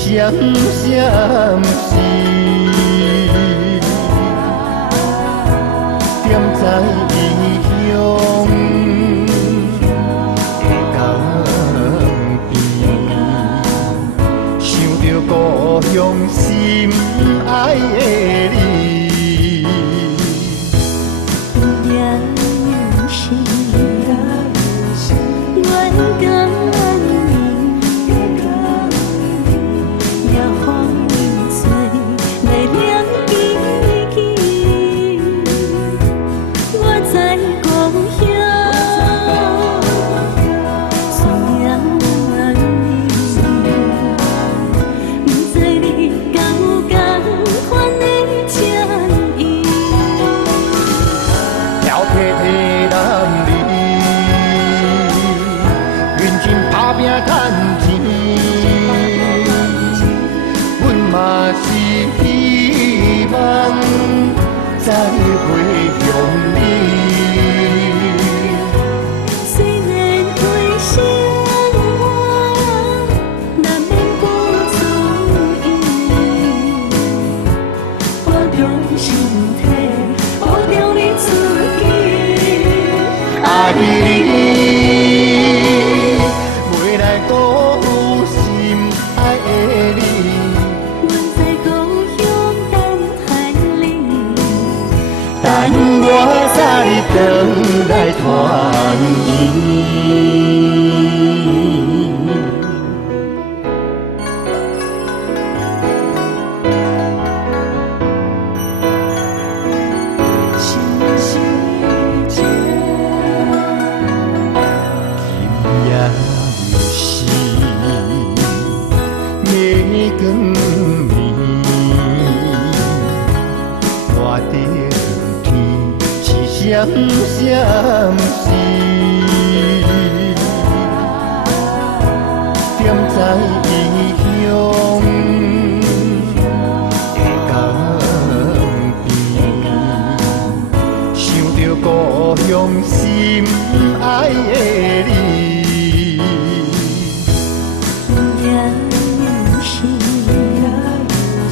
闪闪时，点在异乡的江边，想着故乡心爱的你。希望再回乡里，虽然会相爱，难免不注意。我用身体保重你自己，爱你，未来都有心爱的你。等我早日回来团圆。今夜是月光暝，我的闪闪时，点在异乡的江边，想着故乡心爱的你。希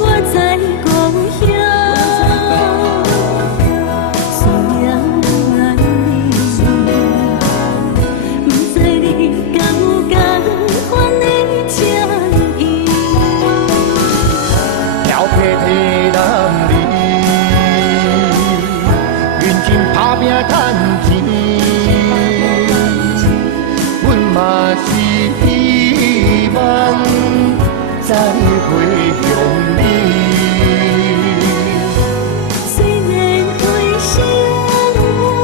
望再回乡里，虽然会相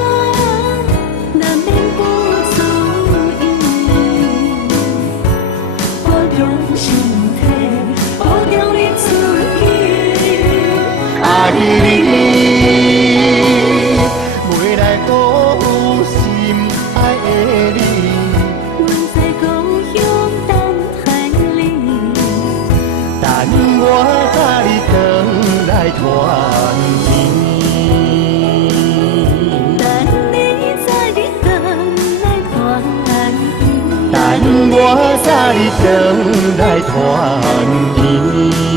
爱，难免不注意。我用身体保重你自己，爱你，未来都有心爱的你。我早日回来团圆，等你早日回来团圆，等我早日回来团圆。